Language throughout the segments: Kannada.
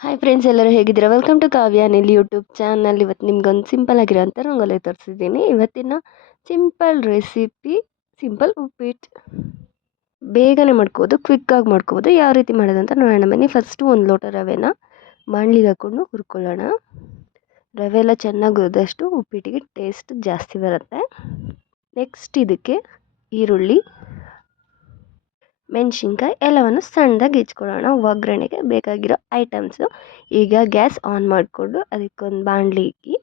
ಹಾಯ್ ಫ್ರೆಂಡ್ಸ್, ಎಲ್ಲರೂ ಹೇಗಿದ್ದೀರಾ? Welcome to Kavya Anil YouTube channel. ಇವತ್ತು ನಿಮ್ಗೊಂದು ಸಿಂಪಲ್ ಆಗಿರೋಂಥ ರಂಗೋಲಿ ತೋರಿಸಿದ್ದೀನಿ. ಇವತ್ತಿನ ಸಿಂಪಲ್ ರೆಸಿಪಿ ಸಿಂಪಲ್ ಉಪ್ಪಿಟ್ಟು. ಬೇಗನೆ ಮಾಡ್ಕೋಬೋದು, ಕ್ವಿಕ್ಕಾಗಿ ಮಾಡ್ಕೋಬೋದು. ಯಾವ ರೀತಿ ಮಾಡೋದಂತ ನೋಡೋಣ ಬನ್ನಿ. ಫಸ್ಟು 1 ಲೋಟ ರವೆನ ಬಾಣಲಿಗೆ ಹಾಕ್ಕೊಂಡು ಹುರ್ಕೊಳ್ಳೋಣ. ರವೆ ಎಲ್ಲ ಚೆನ್ನಾಗಿ ಹುರಿದಷ್ಟು ಉಪ್ಪಿಟ್ಟಿಗೆ ಟೇಸ್ಟ್ ಜಾಸ್ತಿ ಬರುತ್ತೆ. ನೆಕ್ಸ್ಟ್ ಇದಕ್ಕೆ ಈರುಳ್ಳಿ, ಮೆಣಸಿನ್ಕಾಯಿ ಎಲ್ಲವನ್ನು ಸಣ್ಣದಾಗಿ ಹೆಚ್ಕೊಳ್ಳೋಣ. ಒಗ್ಗರಣೆಗೆ ಬೇಕಾಗಿರೋ ಐಟಮ್ಸು. ಈಗ ಗ್ಯಾಸ್ ಆನ್ ಮಾಡಿಕೊಂಡು ಅದಕ್ಕೊಂದು ಬಾಣಲಿಗೆ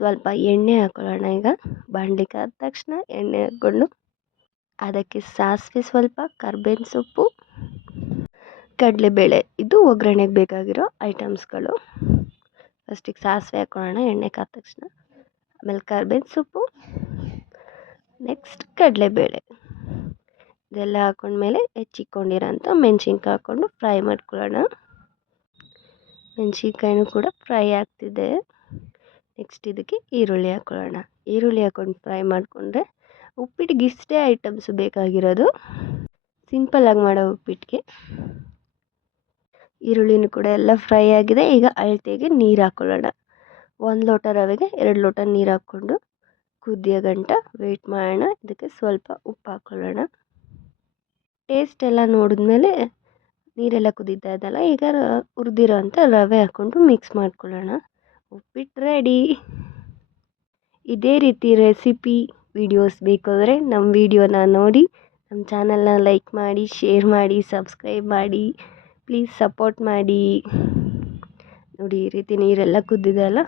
ಸ್ವಲ್ಪ ಎಣ್ಣೆ ಹಾಕ್ಕೊಳ್ಳೋಣ. ಈಗ ಬಾಣಲಿಗೆ ಆದ ತಕ್ಷಣ ಎಣ್ಣೆ ಹಾಕ್ಕೊಂಡು ಅದಕ್ಕೆ ಸಾಸಿವೆ, ಸ್ವಲ್ಪ ಕರ್ಬೇವಿನ ಸೊಪ್ಪು, ಕಡಲೆಬೇಳೆ, ಇದು ಒಗ್ಗರಣೆಗೆ ಬೇಕಾಗಿರೋ ಐಟಮ್ಸ್ಗಳು. ಫಸ್ಟಿಗೆ ಸಾಸಿವೆ ಹಾಕ್ಕೊಳ್ಳೋಣ ಎಣ್ಣೆ ಕಾದ ತಕ್ಷಣ. ಆಮೇಲೆ ಕರ್ಬೇವಿನ ಸೊಪ್ಪು, ನೆಕ್ಸ್ಟ್ ಕಡಲೆಬೇಳೆ, ಇದೆಲ್ಲ ಹಾಕೊಂಡ್ಮೇಲೆ ಹೆಚ್ಚಿಕೊಂಡಿರೋಂಥ ಮೆಣಸಿನ್ಕಾಯಿ ಹಾಕ್ಕೊಂಡು ಫ್ರೈ ಮಾಡ್ಕೊಳ್ಳೋಣ. ಮೆಣಸಿನ್ಕಾಯಿನೂ ಕೂಡ ಫ್ರೈ ಆಗ್ತಿದೆ. ನೆಕ್ಸ್ಟ್ ಇದಕ್ಕೆ ಈರುಳ್ಳಿ ಹಾಕ್ಕೊಳ್ಳೋಣ. ಈರುಳ್ಳಿ ಹಾಕ್ಕೊಂಡು ಫ್ರೈ ಮಾಡಿಕೊಂಡ್ರೆ ಉಪ್ಪಿಟ್ಟಿಗೆ ಇಷ್ಟೇ ಐಟಮ್ಸು ಬೇಕಾಗಿರೋದು, ಸಿಂಪಲ್ಲಾಗಿ ಮಾಡೋ ಉಪ್ಪಿಟ್ಟಿಗೆ. ಈರುಳ್ಳಿನೂ ಕೂಡ ಎಲ್ಲ ಫ್ರೈ ಆಗಿದೆ. ಈಗ ಅಳತೆಗೆ ನೀರು ಹಾಕ್ಕೊಳ್ಳೋಣ. 1 ಲೋಟ ರವೆಗೆ 2 ಲೋಟ ನೀರು ಹಾಕ್ಕೊಂಡು ಕುದಿಯೋ ಗಂಟ ವೆಯ್ಟ್ ಮಾಡೋಣ. ಇದಕ್ಕೆ ಸ್ವಲ್ಪ ಉಪ್ಪು ಹಾಕ್ಕೊಳ್ಳೋಣ. ಟೇಸ್ಟ್ ಎಲ್ಲ ನೋಡಿದ್ಮೇಲೆ ನೀರೆಲ್ಲ ಕುದೀತಾ ಇದೆಯಲ್ಲ, ಈಗ ಹುರಿದಿರೋ ಅಂಥ ರವೆ ಹಾಕ್ಕೊಂಡು ಮಿಕ್ಸ್ ಮಾಡ್ಕೊಳ್ಳೋಣ. ಉಪ್ಪಿಟ್ಟು ರೆಡಿ. ಇದೇ ರೀತಿ ರೆಸಿಪಿ ವಿಡಿಯೋಸ್ ಬೇಕಾದರೆ ನಮ್ಮ ವಿಡಿಯೋನ ನೋಡಿ, ನಮ್ಮ ಚಾನಲ್ನ ಲೈಕ್ ಮಾಡಿ, ಶೇರ್ ಮಾಡಿ, ಸಬ್ಸ್ಕ್ರೈಬ್ ಮಾಡಿ, ಪ್ಲೀಸ್ ಸಪೋರ್ಟ್ ಮಾಡಿ. ನೋಡಿ, ಈ ರೀತಿ ನೀರೆಲ್ಲ ಕುದ್ದಿದೆ ಅಲ್ಲ,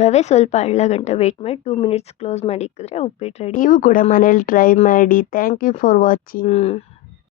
ರವೆ ಸ್ವಲ್ಪ ಅಳ್ಳ ಗಂಟ ವೆಯ್ಟ್ ಮಾಡಿ 2 ಮಿನಿಟ್ಸ್ ಕ್ಲೋಸ್ ಮಾಡಿ ಇಕ್ಕಿದ್ರೆ ಉಪ್ಪಿಟ್ಟು ರೆಡಿ. ನೀವು ಕೂಡ ಮನೇಲಿ ಟ್ರೈ ಮಾಡಿ. Thank you for watching.